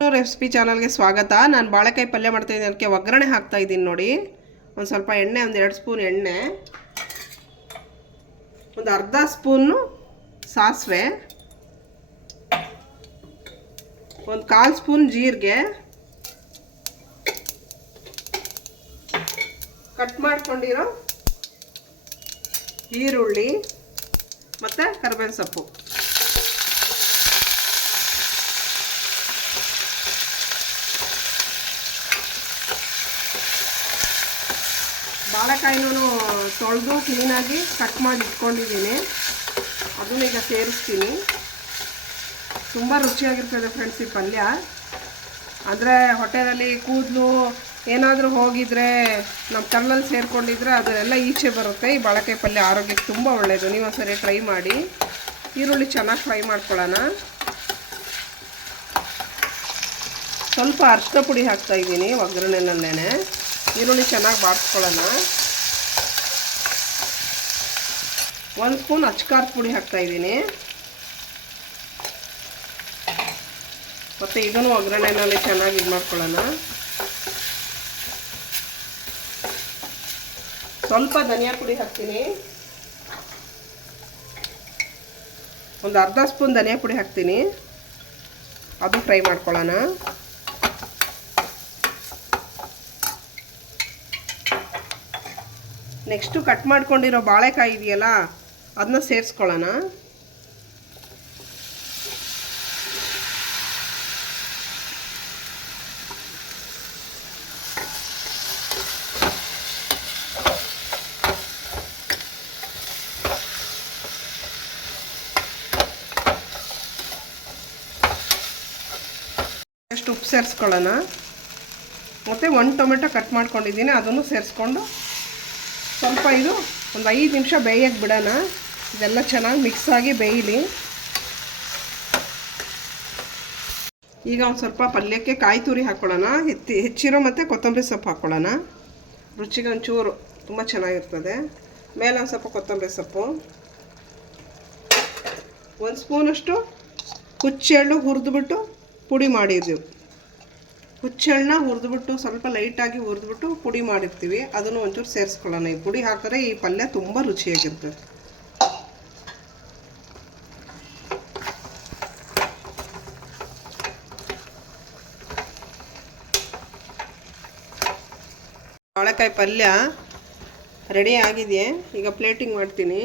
Recipe ಚಾನಲ್ಗೆ ಸ್ವಾಗತ. ನಾನು ಬಾಳೆಕಾಯಿ ಪಲ್ಯ ಮಾಡ್ತಾಯಿದ್ದೀನಿ. ಅದಕ್ಕೆ ಒಗ್ಗರಣೆ ಹಾಕ್ತಾ ಇದ್ದೀನಿ ನೋಡಿ. ಒಂದು ಸ್ವಲ್ಪ ಎಣ್ಣೆ, ಒಂದು 2 ಸ್ಪೂನ್ ಎಣ್ಣೆ, ಒಂದು ಅರ್ಧ ಸ್ಪೂನು ಸಾಸಿವೆ, ಒಂದು 1/4 ಸ್ಪೂನ್ ಜೀರಿಗೆ, ಕಟ್ ಮಾಡ್ಕೊಂಡಿರೋ ಈರುಳ್ಳಿ ಮತ್ತು ಕರಿಬೇವಿನ ಸೊಪ್ಪು. ಬಾಳೆಕಾಯಿನೂ ತೊಳೆದು ಕ್ಲೀನಾಗಿ ಕಟ್ ಮಾಡಿ ಇಟ್ಕೊಂಡಿದ್ದೀನಿ. ಅದನ್ನು ಈಗ ಸೇರಿಸ್ತೀನಿ. ತುಂಬ ರುಚಿಯಾಗಿರ್ತದೆ ಫ್ರೆಂಡ್ಸ್ ಈ ಪಲ್ಯ. ಅಂದರೆ ಹೊಟ್ಟೆಯಲ್ಲಿ ಕೂದಲು ಏನಾದರೂ ಹೋಗಿದರೆ ನಮ್ಮ ಕಣ್ಣಲ್ಲಿ ಸೇರಿಕೊಂಡಿದ್ರೆ ಅದೆಲ್ಲ ಈಚೆ ಬರುತ್ತೆ. ಈ ಬಾಳೆಕಾಯಿ ಪಲ್ಯ ಆರೋಗ್ಯಕ್ಕೆ ತುಂಬ ಒಳ್ಳೆಯದು. ನೀವು ಒಂದ್ಸರಿ ಟ್ರೈ ಮಾಡಿ. ಈರುಳ್ಳಿ ಚೆನ್ನಾಗಿ ಫ್ರೈ ಮಾಡ್ಕೊಳ್ಳೋಣ. ಸ್ವಲ್ಪ ಅರಿಶಿನ ಪುಡಿ ಹಾಕ್ತಾಯಿದ್ದೀನಿ ಒಗ್ಗರಣೆನಲ್ಲೇ. ಈರುಳ್ಳಿ ಚೆನ್ನಾಗಿ ಬಾಡಿಸ್ಕೊಳ್ಳೋಣ. 1 ಸ್ಪೂನ್ ಅಚ್ಕಾರದ ಪುಡಿ ಹಾಕ್ತಾಯಿದ್ದೀನಿ. ಮತ್ತು ಇದನ್ನು ಒಗ್ಗರಣೆನಲ್ಲಿ ಚೆನ್ನಾಗಿ ಇದು ಮಾಡ್ಕೊಳ್ಳೋಣ. ಸ್ವಲ್ಪ ಧನಿಯಾ ಪುಡಿ ಹಾಕ್ತೀನಿ. ಒಂದು ಅರ್ಧ ಸ್ಪೂನ್ ಧನಿಯಾ ಪುಡಿ ಹಾಕ್ತೀನಿ. ಅದು ಫ್ರೈ ಮಾಡ್ಕೊಳ್ಳೋಣ. ನೆಕ್ಸ್ಟು ಕಟ್ ಮಾಡ್ಕೊಂಡಿರೋ ಬಾಳೆಕಾಯಿ ಇದೆಯಲ್ಲ, ಅದನ್ನ ಸೇರಿಸ್ಕೊಳ್ಳೋಣ. ಎಷ್ಟು ಉಪ್ಪು ಸೇರಿಸ್ಕೊಳ್ಳೋಣ. ಮತ್ತು 1 ಟೊಮೆಟೊ ಕಟ್ ಮಾಡ್ಕೊಂಡಿದ್ದೀನಿ, ಅದನ್ನು ಸೇರಿಸ್ಕೊಂಡು ಸ್ವಲ್ಪ ಇದು ಒಂದು 5 ನಿಮಿಷ ಬೇಯಕ್ಕೆ ಬಿಡೋಣ. ಇದೆಲ್ಲ ಚೆನ್ನಾಗಿ ಮಿಕ್ಸ್ ಆಗಿ ಬೇಯಲಿ. ಈಗ ಒಂದು ಸ್ವಲ್ಪ ಪಲ್ಯಕ್ಕೆ ಕಾಯಿ ತುರಿ ಹಾಕ್ಕೊಳ್ಳೋಣ. ಹೆಚ್ಚಿರೋ ಮತ್ತು ಕೊತ್ತಂಬರಿ ಸೊಪ್ಪು ಹಾಕ್ಕೊಳ್ಳೋಣ. ರುಚಿಗೆ ಒಂಚೂರು ತುಂಬ ಚೆನ್ನಾಗಿರ್ತದೆ. ಮೇಲೆ ಒಂದು ಸ್ವಲ್ಪ ಕೊತ್ತಂಬರಿ ಸೊಪ್ಪು, 1 ಸ್ಪೂನಷ್ಟು ಹುಚ್ಚೆಳ್ಳು ಹುರಿದ್ಬಿಟ್ಟು ಪುಡಿ ಮಾಡಿದ್ದೀವಿ. ಹುಚ್ಚೆಳ್ಳನ್ನ ಹುರಿದ್ಬಿಟ್ಟು ಸ್ವಲ್ಪ ಲೈಟಾಗಿ ಹುರಿದ್ಬಿಟ್ಟು ಪುಡಿ ಮಾಡಿರ್ತೀವಿ. ಅದನ್ನು ಒಂಚೂರು ಸೇರಿಸ್ಕೊಳ್ಳೋಣ. ಈ ಪುಡಿ ಹಾಕಿದ್ರೆ ಈ ಪಲ್ಯ ತುಂಬ ರುಚಿಯಾಗಿರ್ತದೆ. ಬಾಳೆಕಾಯಿ ಪಲ್ಯ ರೆಡಿ ಆಗಿದೆ. ಈಗ ಪ್ಲೇಟಿಂಗ್ ಮಾಡ್ತೀನಿ.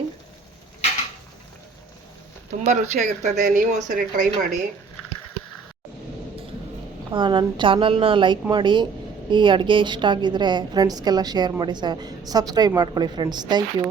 ತುಂಬ ರುಚಿಯಾಗಿರ್ತದೆ. ನೀವು ಒಂದ್ಸರಿ ಟ್ರೈ ಮಾಡಿ. ನನ್ನ ಚಾನಲ್ನ ಲೈಕ್ ಮಾಡಿ. ಈ ಅಡುಗೆ ಇಷ್ಟ ಆಗಿದರೆ ಫ್ರೆಂಡ್ಸ್ಗೆಲ್ಲ ಶೇರ್ ಮಾಡಿ. ಸಬ್ಸ್ಕ್ರೈಬ್ ಮಾಡ್ಕೊಳ್ಳಿ ಫ್ರೆಂಡ್ಸ್. Thank you.